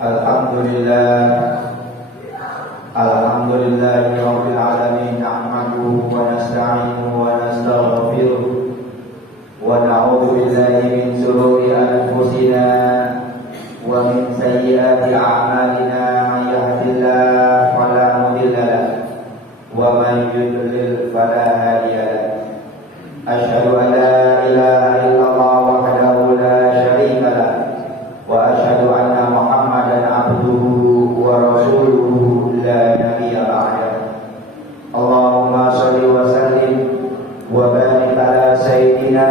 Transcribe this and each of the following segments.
Alhamdulillah Rabbil alamin, nahmaduhu wa nasta'inuhu wa nastaghfiruh wa na'udzu billahi min shururi anfusina wa min sayyiati a'malina. May yahdihillahu fala mudilla lahu wa may yudlil fala hadiya lahu. Asyhadu an la ilaha illallah wahdahu la syarika lahu wa asyhadu anna Muhammadan abduhu wa rasuluhu la nabiyya ba'dahu. Allahumma shalli wa sallim wa barik ala sayyidina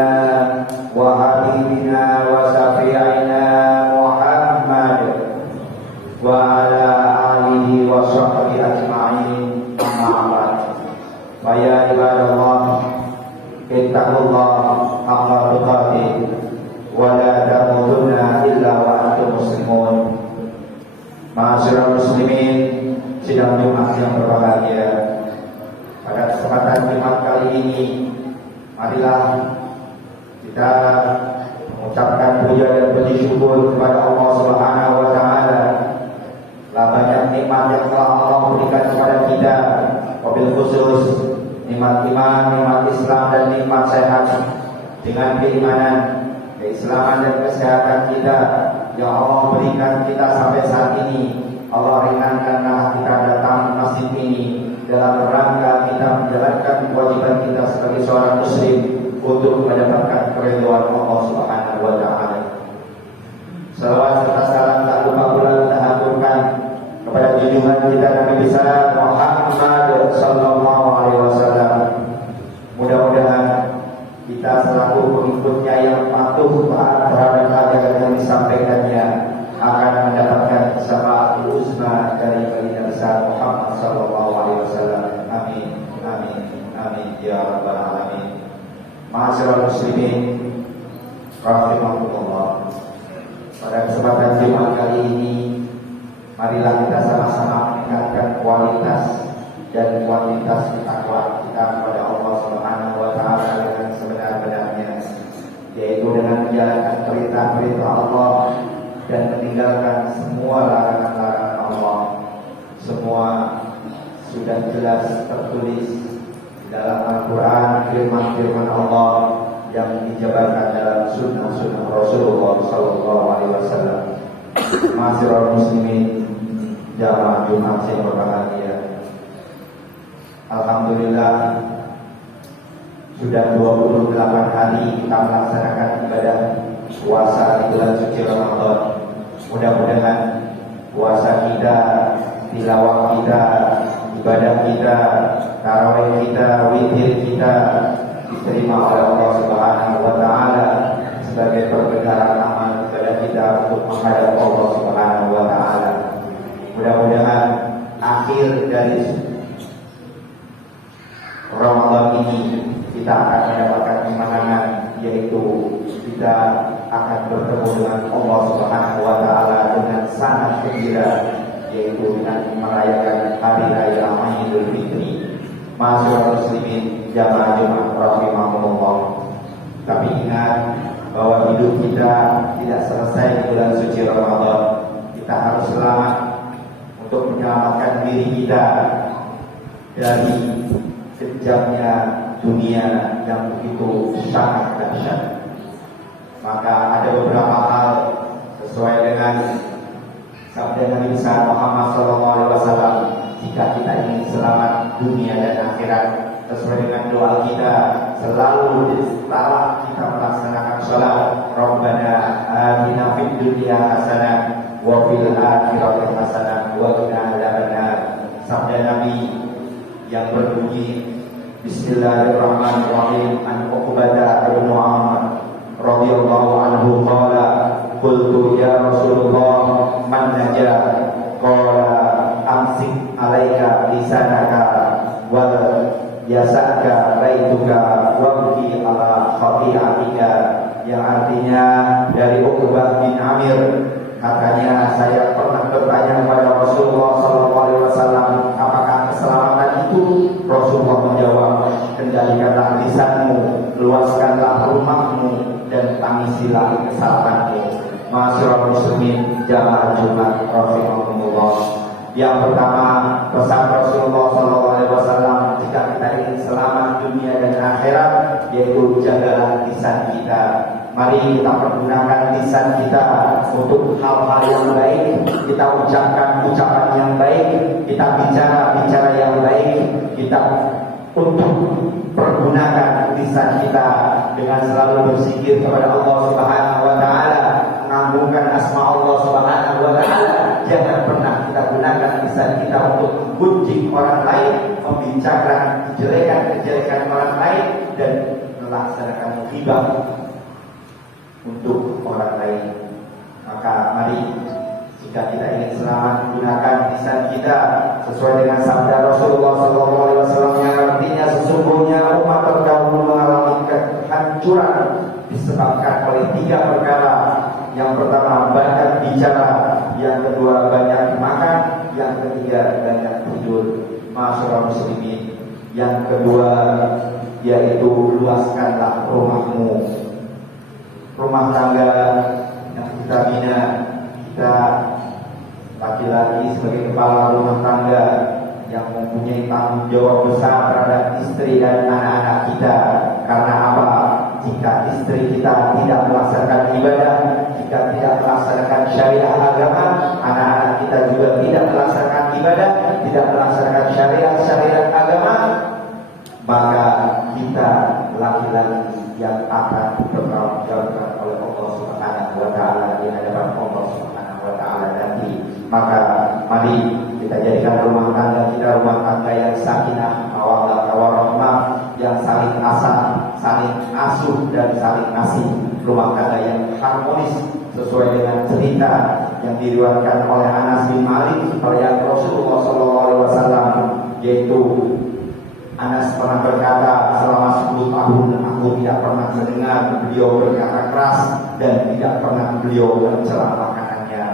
wa habibina wa syafi'ina Muhammad wa ala alihi wa sahbihi ajma'in. Amma ba'd. Fa ya ibadallah, ittaqullaha haqqa tuqatih wa la tamutunna illa wa antum muslimun. Ma'asyiral muslimin, sidang Jumat yang berbahagia. Pada kesempatan Jumat kali ini, marilah kita mengucapkan puja dan puji syukur kepada Allah Subhanahu wa taala. Lah banyak nikmat yang telah Allah berikan kepada kita, wabil khusus nikmat iman, nikmat Islam dan nikmat sehat. Dengan keimanan, keislaman dan kesehatan kita yang Allah berikan kita sampai saat ini, Allah ringankanlah kita datang ke masjid ini dalam rangka kita menjalankan kewajiban kita sebagai seorang muslim untuk mendapatkan keridhaan Allah Subhanahu wa taala. Salawat serta salam tak lupa pula kita haturkan kepada junjungan kita Nabi besar Muhammad sallallahu alaihi wasallam. Mudah-mudahan kita selaku pengikutnya yang patuh terhadap ajaran yang disampaikannya akan mendapatkan syafaatul uzma dari baginda besar Muhammad sallallahu alaihi wasallam. Amin, amin, amin ya rabbal alamin. Ma'asyiral muslimin rahimakumullah. Pada kesempatan Jumat kali ini, marilah kita sama-sama meningkatkan kualitas dan kuantitas ketakwaan kita kepada Allah Subhanahu wa taala dengan sebenar-benarnya, yaitu dengan menjalankan perintah-perintah Allah dan meninggalkan semua larangan-larangan Allah. Semua sudah jelas tertulis dalam Al-Quran, firman-firman Allah yang dijabarkan dalam sunnah-sunnah Rasulullah sallallahu alaihi wasallam. Ma'asyiral muslimin, jamaah Jumat yang berbahagia. Alhamdulillah, sudah 28 hari kita melaksanakan ibadah puasa di bulan suci Ramadan. Mudah-mudahan puasa kita, tilawah kita, ibadah kita, tarawih kita, witir kita diterima oleh Allah Subhanahu wa taala sebagai perbekalan amal kepada kita untuk menghadap Allah Subhanahu wa taala. Mudah-mudahan akhir dari Ramadan ini kita akan mendapatkan kemenangan, yaitu kita akan bertemu dengan Allah Subhanahu wa taala dengan sangat gembira, yaitu dengan merayakan hari raya Idul Fitri. Ma'asyiral muslimin, jamaah Jumat rahimahumullah. Tapi ingat bahwa hidup kita tidak selesai di bulan suci Ramadan. Kita harus selamat untuk menyelamatkan diri kita dari kejamnya dunia yang begitu sangat dahsyat. Maka ada beberapa hal sesuai dengan sabda Nabi besar Muhammad SAW. Jika kita ingin selamat dunia dan akhirat, sesuai dengan doa kita selalu setelah kita melaksanakan sholat, Rabbana atina fid dunya hasanah wa fil akhirati hasanah wa qina adzabannar. Sabda Nabi yang berbunyi Bismillahirrahmanirrahim, an Uqbadah bin Amr radhiyallahu anhu qala qultu ya Rasulullah man najah, qala amsik alaika lisanaka wal yasaka baituka wabki ala khati'atika. Yang artinya dari Uqbah bin Amir, katanya saya pernah bertanya kepada Rasulullah SAW, apakah keselamatan itu? Rasulullah menjawab, kendalikanlah lisanmu, luaskanlah rumahmu, dan tangisilah kesalahanmu. Ma'asyiral muslimin jamaah Jumat rahimakumullah. Yang pertama, pesan Rasulullah SAW jika kita ingin selamat dunia dan akhirat, yaitu jagalah lisan kita. Mari kita pergunakan lisan kita untuk hal-hal yang baik. Kita ucapkan ucapan yang baik, kita bicara yang baik. Kita untuk pergunakan lisan kita dengan selalu berzikir kepada Allah Subhanahu wa taala, mengagungkan asma Allah Subhanahu wa taala. Jangan pernah kita gunakan lisan kita untuk gunjing orang lain, membicarakan kejelekan orang lain, dan melaksanakan ghibah untuk orang lain. Maka mari jika kita ingin selamat, gunakan lisan kita sesuai dengan sabda Rasulullah SAW yang artinya sesungguhnya umat terdahulu mengalami kehancuran disebabkan oleh 3 perkara. Yang pertama banyak bicara, yang kedua banyak makan, yang ketiga banyak tidur. Ma'asyiral muslimin, yang kedua yaitu luaskanlah rumahmu. Rumah tangga yang kita bina, kita laki-laki sebagai kepala rumah tangga yang mempunyai tanggung jawab besar terhadap istri dan anak-anak kita. Karena apa? Jika istri kita tidak melaksanakan ibadah, jika tidak melaksanakan syariat agama, anak-anak kita juga tidak melaksanakan ibadah, tidak melaksanakan syariat agama, maka kita laki-laki yang akan dipertanggungjawabkan oleh Allah Subhanahu wa taala di hadapan Allah Subhanahu wa taala nanti. Maka mari kita jadikan rumah tangga kita rumah tangga yang sakinah, mawaddah, warahmah, yang saling saling asuh dan saling kasih. Rumah tangga yang harmonis sesuai dengan cerita yang diriwayatkan oleh Anas bin Malik oleh Rasulullah SAW, yaitu Anas pernah berkata, selama 10 tahun aku tidak pernah mendengar beliau berkata keras dan tidak pernah beliau mencela makanannya.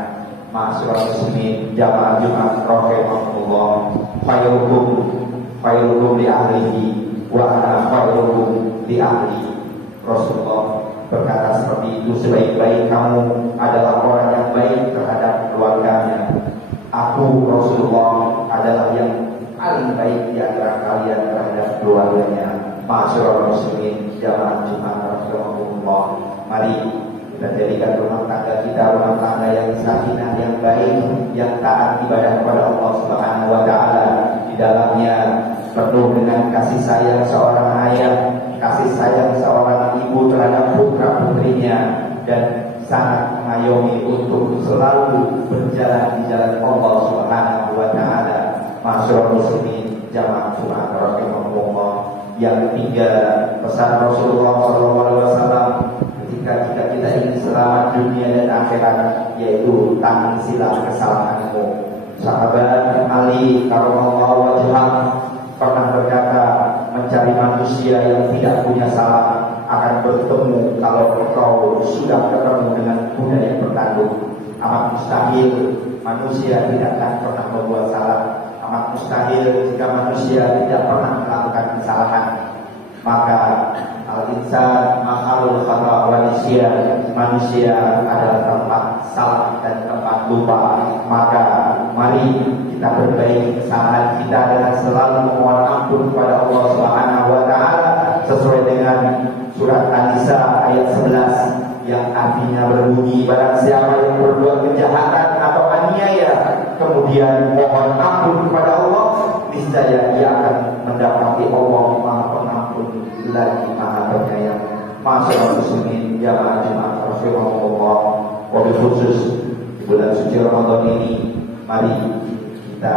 Ma'asyiral muslimin jamaah Jumat rahimakumullah, khairukum li ahlihi wa ana khairukum li ahli. Rasulullah berkata seperti itu, sebaik-baik kamu adalah orang yang baik terhadap keluarganya. Aku Rasulullah adalah yang paling baik di antara kalian terhadap keluarganya. Ma'asyiral muslimin jamaah Jumat rahimakumullah, mari kita jadikan rumah tangga kita rumah tangga yang sakinah, yang baik, yang taat ibadah kepada Allah Subhanahu wa taala. Di dalamnya penuh dengan kasih sayang seorang ayah, kasih sayang seorang ibu terhadap putra-putrinya, dan sangat mengayomi untuk selalu berjalan di jalan Allah Subhanahu wa taala. Ma'asyiral muslimin jamaah Jumat rahimakumullah. Yang ketiga, pesan Rasulullah SAW ketika kita ingin selamat dunia dan akhirat, yaitu tangisilah kesalahanmu. Sahabat Ali karramallahu wajhah pernah berkata, mencari manusia yang tidak punya salah akan bertemu kalau engkau sudah ketemu dengan kuda yang bertanduk. Amat mustahil manusia tidak akan pernah membuat salah. Amat mustahil jika manusia tidak pernah melakukan kesalahan. Maka al-insan mahalul khata wa nisyan, manusia adalah tempat salah dan tempat lupa. Maka mari kita perbaiki kesalahan kita dengan selalu memohon ampun kepada Allah Subhanahu wa taala sesuai dengan surat An-Nisa ayat 11 yang artinya berbunyi, barang siapa yang berbuat kejahatan atau aniaya kemudian mohon ampun kepada Allah, niscaya ia akan mendapati Allah Maha Pengampun lagi Maha Penyayang. Ma'asyiral muslimin jamaah Jumat rahimakumullah, wabil khusus di bulan suci Ramadan ini, mari kita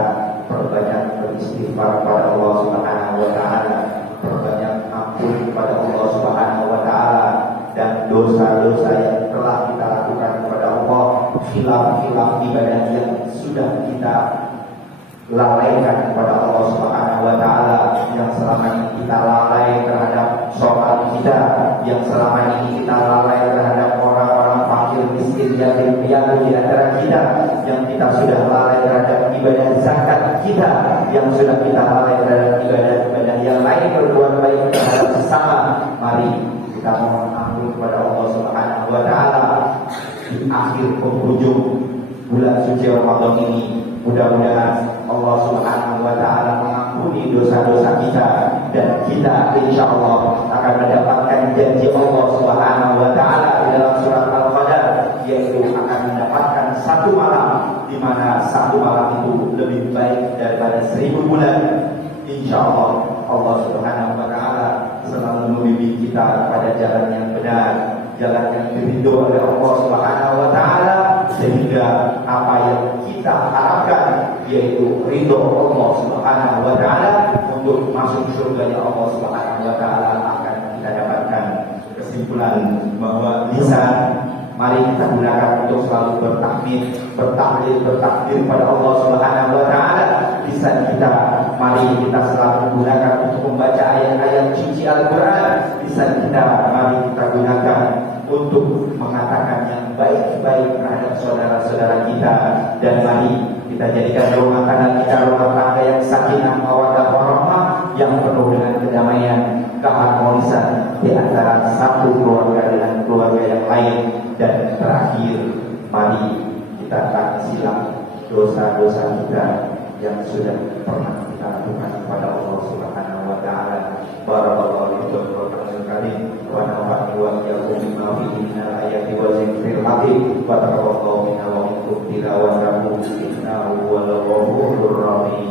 perbanyak beristighfar kepada Allah Subhanahu wa taala, perbanyak ampun kepada Allah Subhanahu wa taala, dan dosa-dosa yang telah kita lakukan kepada Allah, khilaf-khilaf ibadah yang sudah kita lalaikan kepada Allah Subhanahu wa taala, yang selama ini kita lalai terhadap sholat kita, yang selama ini kita lalai terhadap orang-orang fakir, miskin, yatim piatu di antara kita, yang kita sudah lalai terhadap ibadah zakat kita, yang sudah kita lalai terhadap ibadah-ibadah yang lain, berbuat baik terhadap sesama. Mari kita mohon ampun kepada Allah Subhanahu wa taala. di akhir penghujung bulan suci Ramadan ini. Mudah-mudahan Allah Subhanahu wa Ta'ala mengampuni dosa-dosa kita, dan kita insya Allah akan mendapatkan janji Allah Subhanahu wa Ta'ala di dalam surat Al-Qadar, yaitu akan mendapatkan satu malam, di mana satu malam itu lebih baik daripada 1000 bulan. Insya Allah Allah Subhanahu wa Ta'ala selalu membimbing kita pada jalan yang benar, jalan yang diridhoi oleh Allah Subhanahu wa Ta'ala, sehingga apa yang kita harapkan, yaitu ridho Allah Subhanahu wa Ta'ala, untuk masuk surga Allah Subhanahu wa Ta'ala akan kita dapatkan. Kesimpulan bahwa lisan, mari kita gunakan untuk selalu bertakbir, bertakbir pada Allah Subhanahu wa Ta'ala. Lisan kita, mari kita selalu gunakan untuk membaca ayat-ayat suci Al-Quran. Lisan kita, mari kita gunakan untuk mengatakan yang baik-baik terhadap saudara-saudara kita. Dan mari kita jadikan rumah tangga kita rumah tangga yang sakinah, mawaddah, warahmah, yang penuh dengan kedamaian, keharmonisan di antara satu keluarga dengan keluarga yang lain. Dan terakhir, mari kita tak silap dosa-dosa kita yang sudah pernah kita lakukan kepada Allah Subhanahu wa Ta'ala. Barakallahu fiikum wa barakatuh. Wa nafa'ani wa iyyakum bima fihi minal ayati wa dzikril hakim. Wa taqabbalallahu minna wa minkum tilawatahu innahu huwal ghafurur rahim.